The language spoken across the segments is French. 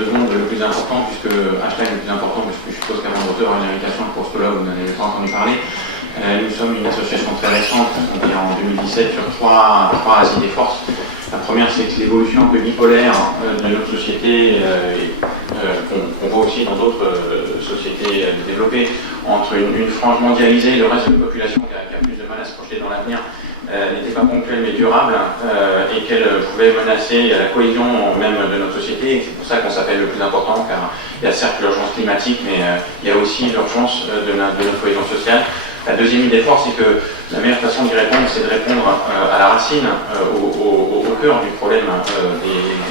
2 secondes le plus important, puisque hashtag le plus important, puisque je suppose qu'avant de recevoir une invitation de postologue, vous n'avez pas entendu parler. Nous sommes une association très récente, on est en 2017, sur trois idées forces. La première, c'est que l'évolution un peu bipolaire de notre société, qu'on voit aussi dans d'autres sociétés développées, entre une frange mondialisée et le reste de la population qui a plus de mal à se projeter dans l'avenir, n'était pas ponctuelle mais durable, et qu'elle pouvait menacer la cohésion même de notre société. C'est pour ça qu'on s'appelle le plus important, car il y a certes l'urgence climatique, mais il y a aussi l'urgence de notre cohésion sociale. La deuxième idée forte, c'est que la meilleure façon d'y répondre, c'est de répondre à la racine, au cœur du problème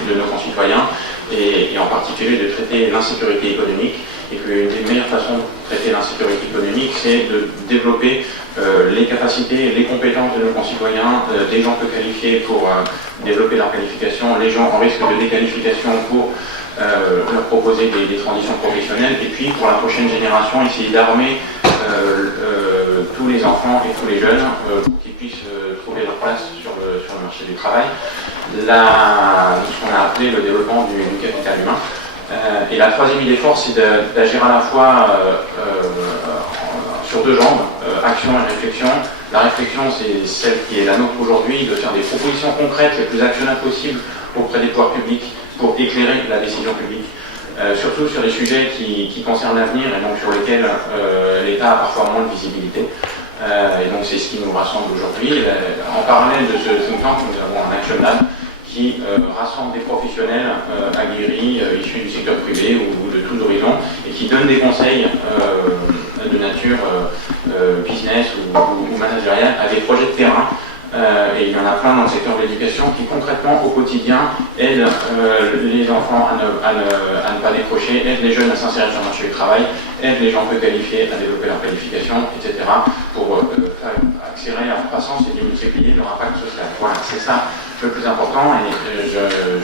de nos concitoyens, et en particulier de traiter l'insécurité économique, et qu'une des meilleures façons de traiter l'insécurité économique, c'est de développer les capacités, les compétences de nos concitoyens, des gens peu qualifiés pour développer leur qualification, les gens en risque de déqualification pour leur proposer des transitions professionnelles, et puis pour la prochaine génération, essayer d'armer tous les enfants et tous les jeunes pour qu'ils puissent trouver leur place sur le marché du travail. Ce qu'on a appelé le développement du capital humain. Et la troisième idée forte, c'est d'agir à la fois sur 2 jambes, action et réflexion. La réflexion, c'est celle qui est la nôtre aujourd'hui, de faire des propositions concrètes les plus actionnables possibles auprès des pouvoirs publics pour éclairer la décision publique. Surtout sur des sujets qui concernent l'avenir et donc sur lesquels l'État a parfois moins de visibilité. Et donc c'est ce qui nous rassemble aujourd'hui. En parallèle de ce think tank, nous avons un action lab qui rassemble des professionnels aguerris, issus du secteur privé ou de tous horizons, et qui donne des conseils de nature business ou managériale à des projets de terrain. Et il y en a plein dans le secteur de l'éducation qui concrètement au quotidien aident les enfants à ne pas décrocher, aident les jeunes à s'insérer sur le marché du travail, aident les gens peu qualifiés à développer leur qualification, etc. pour faire accélérer leur croissance et multiplier leur impact social. Voilà, c'est ça le plus important, et je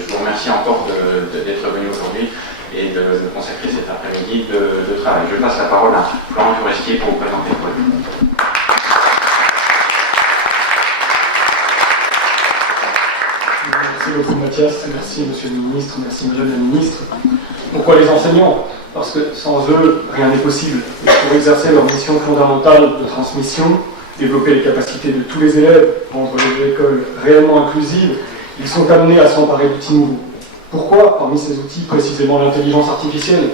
vous remercie encore d'être venu aujourd'hui et de consacrer cet après-midi de travail. Je passe la parole à Florent Forestier pour vous présenter le projet. Merci beaucoup Mathias, merci Monsieur le Ministre, merci Madame la Ministre. Pourquoi les enseignants? Parce que sans eux, rien n'est possible. Et pour exercer leur mission fondamentale de transmission, développer les capacités de tous les élèves, rendre les écoles réellement inclusives, ils sont amenés à s'emparer d'outils nouveaux. Pourquoi, parmi ces outils, précisément l'intelligence artificielle?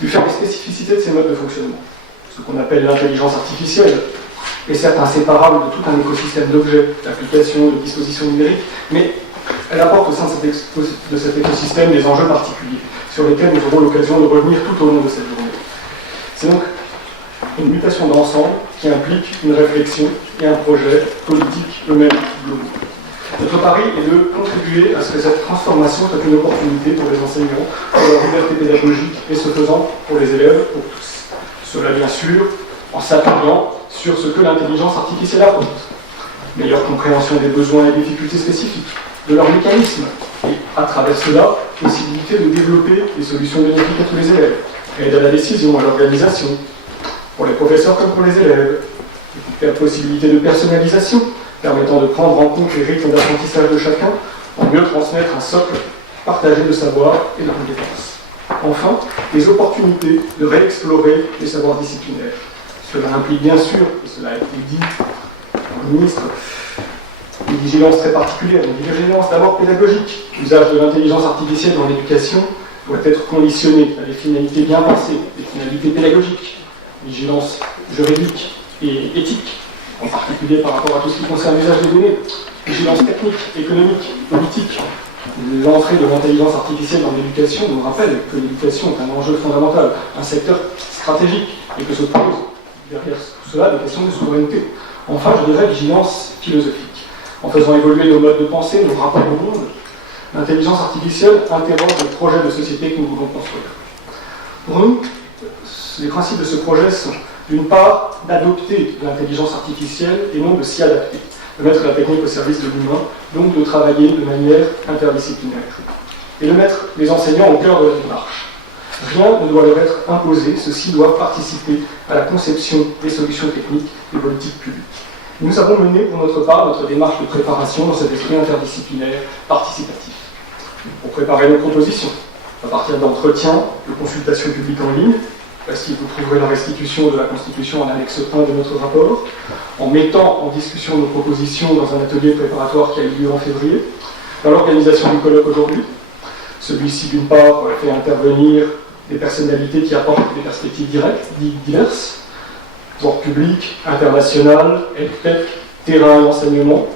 Du fait des spécificités de ces modes de fonctionnement. Ce qu'on appelle l'intelligence artificielle est certes inséparable de tout un écosystème d'objets, d'applications, de dispositions numériques, mais elle apporte au sein de cet écosystème des enjeux particuliers, sur lesquels nous aurons l'occasion de revenir tout au long de cette journée. C'est donc une mutation d'ensemble qui implique une réflexion et un projet politique eux-mêmes globaux. Notre pari est de contribuer à ce que cette transformation soit une opportunité pour les enseignants, pour leur liberté pédagogique et ce faisant pour les élèves, pour tous. Cela bien sûr en s'appuyant sur ce que l'intelligence artificielle apporte. Meilleure compréhension des besoins et des difficultés spécifiques, de leurs mécanismes, et à travers cela, possibilité de développer des solutions bénéfiques à tous les élèves, aide à la décision, à l'organisation, pour les professeurs comme pour les élèves, la possibilité de personnalisation, permettant de prendre en compte les rythmes d'apprentissage de chacun, pour mieux transmettre un socle partagé de savoir et de compétences. Enfin, les opportunités de réexplorer les savoirs disciplinaires. Cela implique bien sûr, et cela a été dit par le ministre, une vigilance très particulière, une vigilance d'abord pédagogique. L'usage de l'intelligence artificielle dans l'éducation doit être conditionné à des finalités bien pensées, des finalités pédagogiques, vigilance juridique et éthique, en particulier par rapport à tout ce qui concerne l'usage des données, vigilance technique, économique, politique. L'entrée de l'intelligence artificielle dans l'éducation nous rappelle que l'éducation est un enjeu fondamental, un secteur stratégique, et que se posent derrière tout cela des questions de souveraineté. Enfin, je dirais vigilance philosophique. En faisant évoluer nos modes de pensée, nos rapports au monde, l'intelligence artificielle interroge le projet de société que nous voulons construire. Pour nous, les principes de ce projet sont, d'une part, d'adopter l'intelligence artificielle et non de s'y adapter, de mettre la technique au service de l'humain, donc de travailler de manière interdisciplinaire, et de mettre les enseignants au cœur de la démarche. Rien ne doit leur être imposé, ceux-ci doivent participer à la conception des solutions techniques et politiques publiques. Nous avons mené pour notre part notre démarche de préparation dans cet esprit interdisciplinaire participatif. Pour préparer nos propositions, à partir d'entretiens, de consultations publiques en ligne, parce que vous trouverez la restitution de la Constitution en annexe 1 de notre rapport, en mettant en discussion nos propositions dans un atelier préparatoire qui a eu lieu en février, dans l'organisation du colloque aujourd'hui. Celui-ci, d'une part, fait intervenir des personnalités qui apportent des perspectives directes, diverses, genre public, international, EdTech, terrain et enseignement,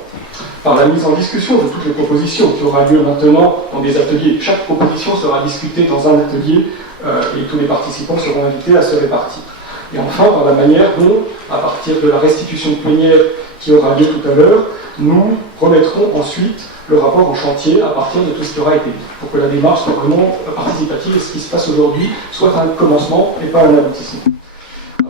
par la mise en discussion de toutes les propositions qui aura lieu maintenant dans des ateliers. Chaque proposition sera discutée dans un atelier et tous les participants seront invités à se répartir. Et enfin, par la manière dont, à partir de la restitution plénière qui aura lieu tout à l'heure, nous remettrons ensuite le rapport en chantier à partir de tout ce qui aura été dit, pour que la démarche soit vraiment participative et ce qui se passe aujourd'hui soit un commencement et pas un aboutissement.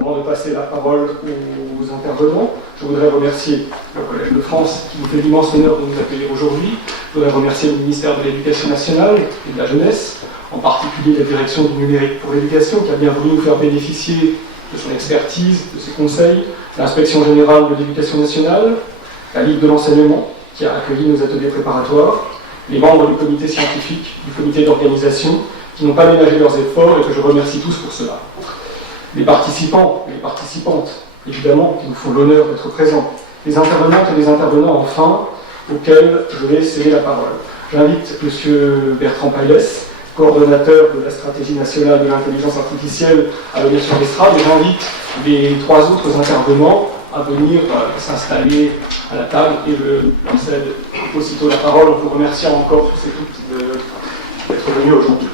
Avant de passer la parole aux intervenants, je voudrais remercier le Collège de France qui nous fait l'immense honneur de nous accueillir aujourd'hui. Je voudrais remercier le ministère de l'Éducation nationale et de la Jeunesse, en particulier la Direction du numérique pour l'éducation qui a bien voulu nous faire bénéficier de son expertise, de ses conseils, l'Inspection générale de l'éducation nationale, la Ligue de l'enseignement qui a accueilli nos ateliers préparatoires, les membres du comité scientifique, du comité d'organisation qui n'ont pas ménagé leurs efforts et que je remercie tous pour cela. Les participants et les participantes, évidemment, qui nous font l'honneur d'être présents, les intervenantes et les intervenants, enfin, auxquels je vais céder la parole. J'invite M. Bertrand Paillès, coordonnateur de la stratégie nationale de l'intelligence artificielle, à venir sur l'estrade, et j'invite les trois autres intervenants à venir s'installer à la table et je leur cède aussitôt la parole en vous remerciant encore tous et toutes d'être venus aujourd'hui.